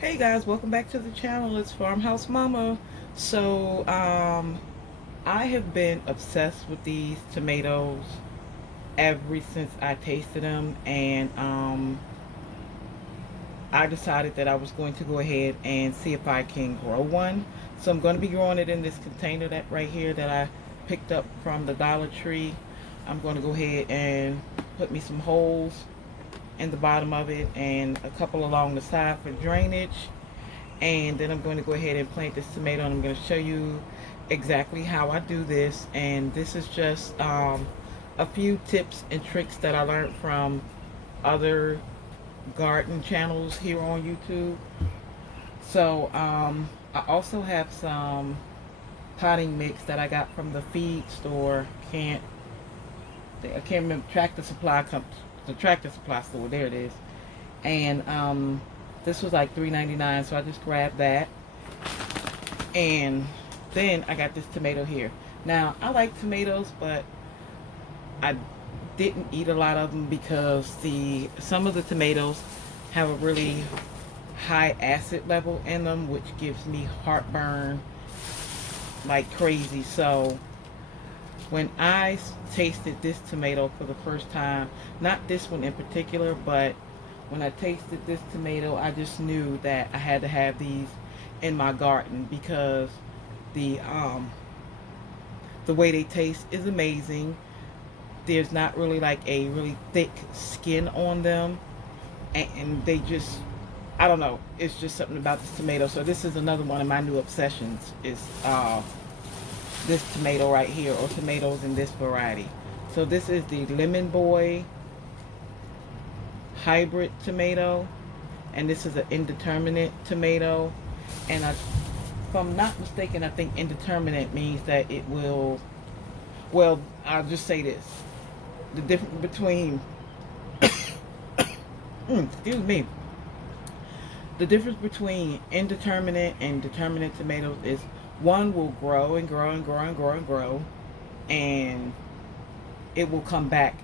Hey guys, welcome back to the channel. It's Farmhouse Mama. So, I have been obsessed with these tomatoes ever since I tasted them, and I decided that I was going to go ahead and see if I can grow one. So I'm going to be growing it in this container that right here that I picked up from the Dollar Tree. I'm going to go ahead and put me some holes in the bottom of it and a couple along the side for drainage. And then I'm going to go ahead and plant this tomato, and I'm going to show you exactly how I do this. And this is just a few tips and tricks that I learned from other garden channels here on YouTube. So I also have some potting mix that I got from the feed store. I can't remember, the Tractor Supply store. There it is. And this was like $3.99, so I just grabbed that. And then I got this tomato here. Now I like tomatoes, but I didn't eat a lot of them because some of the tomatoes have a really high acid level in them, which gives me heartburn like crazy. So when I tasted this tomato for the first time, not this one in particular, but when I tasted this tomato, I just knew that I had to have these in my garden because the um the way they taste is amazing. There's not really like a really thick skin on them, and they just, I don't know, it's just something about this tomato. So this is another one of my new obsessions, is this tomato right here, or tomatoes in this variety. So this is the Lemon Boy hybrid tomato, and this is an indeterminate tomato. And if I'm not mistaken, I think indeterminate means that it will, well, I'll just say this: the difference between excuse me, the difference between indeterminate and determinate tomatoes is one will grow and grow and grow and grow and grow, and it will come back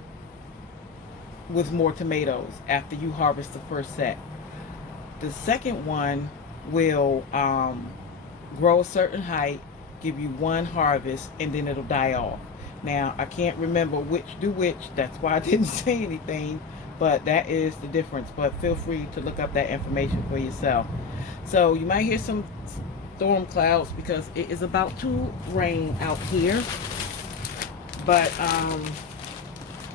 with more tomatoes after you harvest the first set. The second one will grow a certain height, give you one harvest, and then it'll die off. Now, I can't remember which do which. That's why I didn't say anything, but that is the difference. But feel free to look up that information for yourself. So you might hear some storm clouds because it is about to rain out here. But I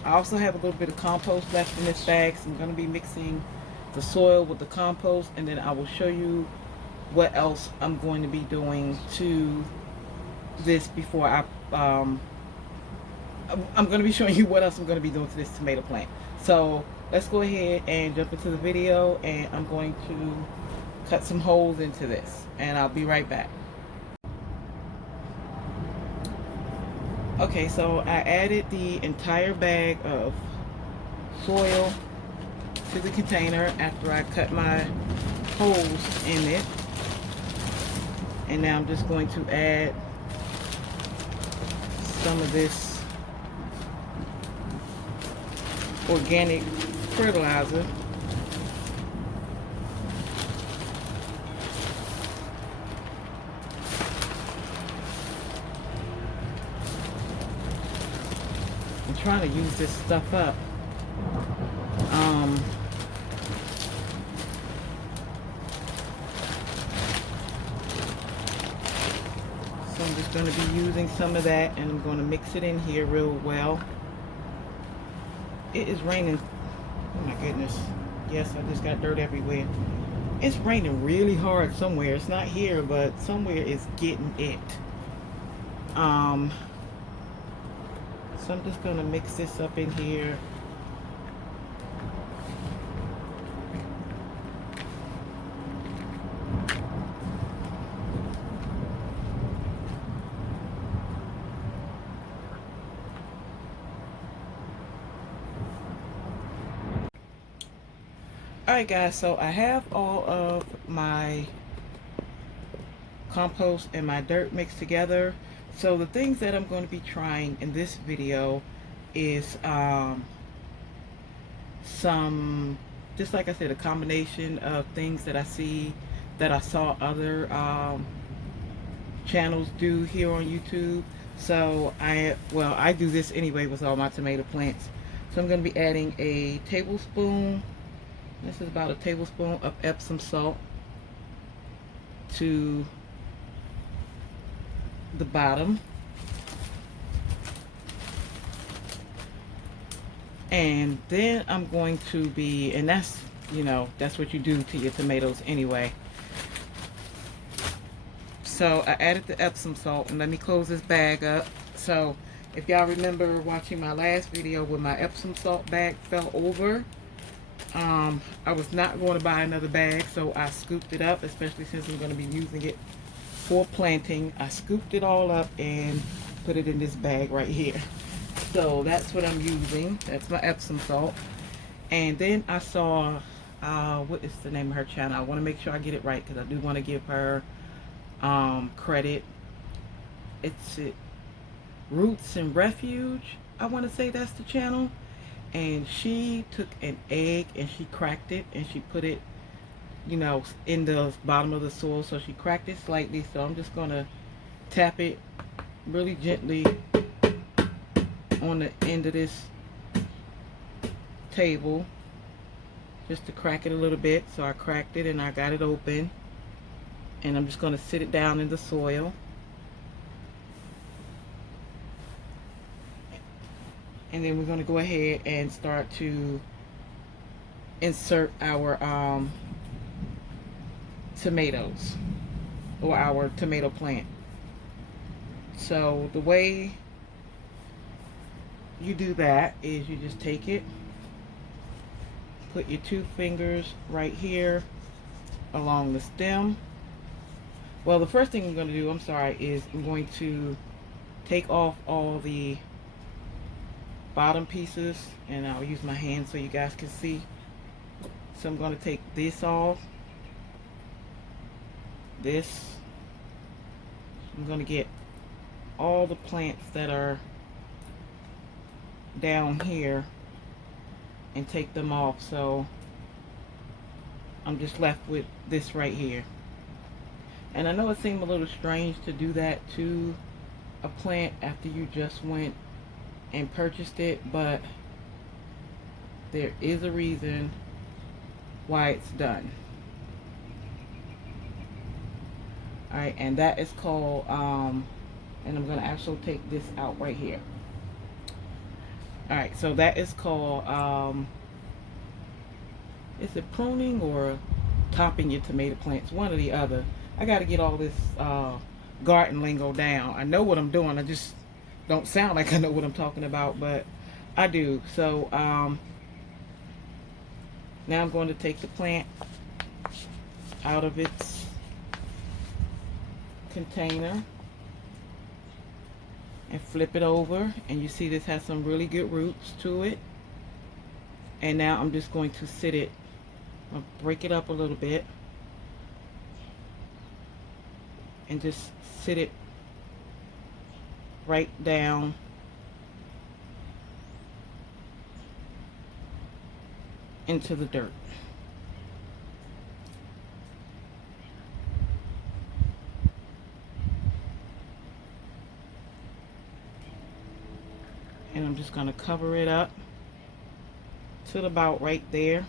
also have a little bit of compost left in this bag, so I'm going to be mixing the soil with the compost, and then I will show you what else I'm going to be doing to this before I'm going to be showing you what else I'm going to be doing to this tomato plant. So let's go ahead and jump into the video, and I'm going to cut some holes into this, and I'll be right back. Okay, so I added the entire bag of soil to the container after I cut my holes in it. And now I'm just going to add some of this organic fertilizer. I'm trying to use this stuff up. So I'm just going to be using some of that, and I'm going to mix it in here real well. It is raining. Oh my goodness. Yes, I just got dirt everywhere. It's raining really hard somewhere. It's not here, but somewhere it's getting it. So I'm just going to mix this up in here. Alright guys, so I have all of my compost and my dirt mixed together. So the things that I'm going to be trying in this video is some, just like I said, a combination of things that I see that I saw other channels do here on YouTube. So I do this anyway with all my tomato plants. So I'm going to be adding a tablespoon, this is about a tablespoon of Epsom salt to the bottom. And then I'm going to be, and that's, you know, that's what you do to your tomatoes anyway. So I added the Epsom salt, and let me close this bag up. So if y'all remember watching my last video where my Epsom salt bag fell over, I was not going to buy another bag, so I scooped it up, especially since I'm going to be using it for planting. I scooped it all up and put it in this bag right here. So that's what I'm using. That's my Epsom salt. And then I saw, what is the name of her channel? I want to make sure I get it right because I do want to give her credit. It's Roots and Refuge, I want to say that's the channel. And she took an egg and she cracked it and she put it, you know, in the bottom of the soil. So she cracked it slightly. So I'm just going to tap it really gently on the end of this table just to crack it a little bit. So I cracked it and I got it open, and I'm just going to sit it down in the soil. And then we're going to go ahead and start to insert our tomatoes, or our tomato plant. So the way you do that is you just take it, put your 2 fingers right here along the stem. Well, the first thing I'm going to do, is I'm going to take off all the bottom pieces, and I'll use my hand so you guys can see. So I'm going to take this off. This. I'm going to get all the plants that are down here and take them off. So I'm just left with this right here. And I know it seemed a little strange to do that to a plant after you just went and purchased it, but there is a reason why it's done. Alright, and that is called, and I'm going to actually take this out right here. Alright, so that is called, is it pruning or topping your tomato plants? One or the other. I got to get all this garden lingo down. I know what I'm doing. I just don't sound like I know what I'm talking about, but I do. So now I'm going to take the plant out of its container and flip it over, and you see this has some really good roots to it. And now I'm just going to sit it, I'll break it up a little bit and just sit it right down into the dirt. And I'm just going to cover it up to about right there.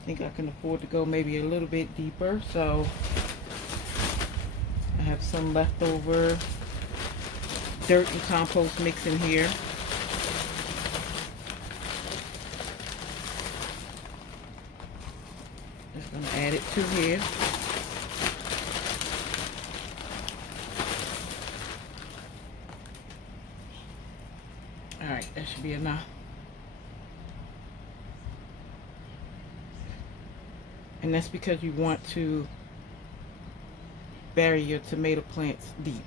I think I can afford to go maybe a little bit deeper, so I have some leftover dirt and compost mix in here. Just going to add it to here. Alright, that should be enough. And that's because you want to bury your tomato plants deep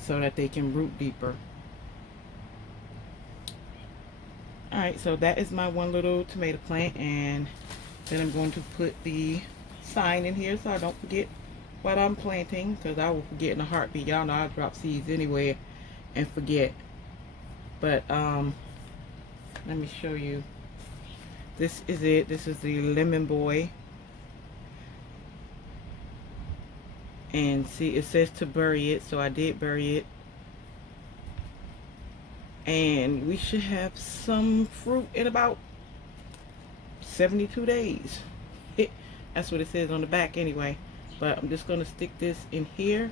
so that they can root deeper. Alright, so that is my one little tomato plant, and then I'm going to put the sign in here so I don't forget what I'm planting, because I will forget in a heartbeat. Y'all know I drop seeds anywhere and forget. But Let me show you. This is it. This is the Lemon Boy. And see, it says to bury it, so I did bury it. And we should have some fruit in about 72 days. That's what it says on the back anyway. But I'm just going to stick this in here.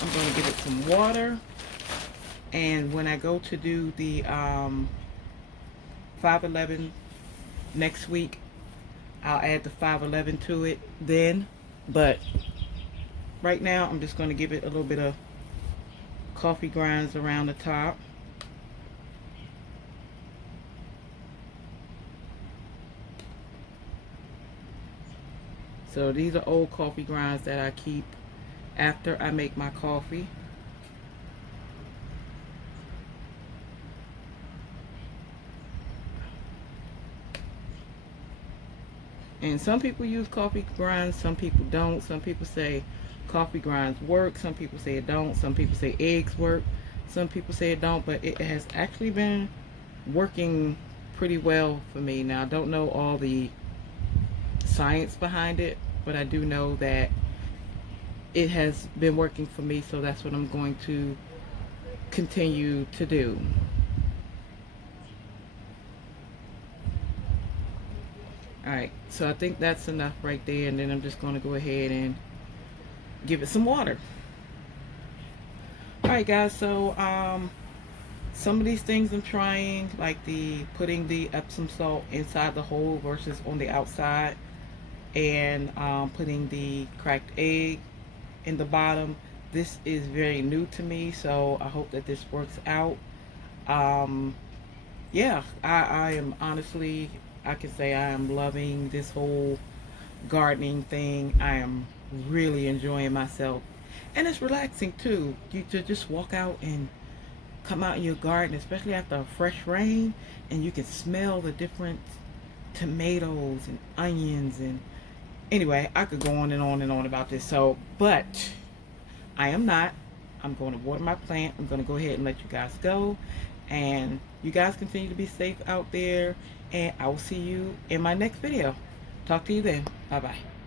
I'm going to give it some water. And when I go to do the 511 next week, I'll add the 511 to it then. But right now, I'm just going to give it a little bit of coffee grinds around the top. So these are old coffee grinds that I keep after I make my coffee. And some people use coffee grinds, some people don't. Some people say coffee grinds work, some people say it don't, some people say eggs work, some people say it don't, but it has actually been working pretty well for me. Now, I don't know all the science behind it, but I do know that it has been working for me, so that's what I'm going to continue to do. Alright, so I think that's enough right there, and then I'm just going to go ahead and give it some water. Alright guys, so some of these things I'm trying, like the putting the Epsom salt inside the hole versus on the outside, and putting the cracked egg in the bottom. This is very new to me, so I hope that this works out. Yeah, I am honestly, I can say I am loving this whole gardening thing. I am really enjoying myself, and it's relaxing too. You to just walk out and come out in your garden, especially after a fresh rain, and you can smell the different tomatoes and onions. And anyway, I could go on and on and on about this. So, but I am not. I'm going to water my plant. I'm going to go ahead and let you guys go. And you guys continue to be safe out there. And I will see you in my next video. Talk to you then. Bye-bye.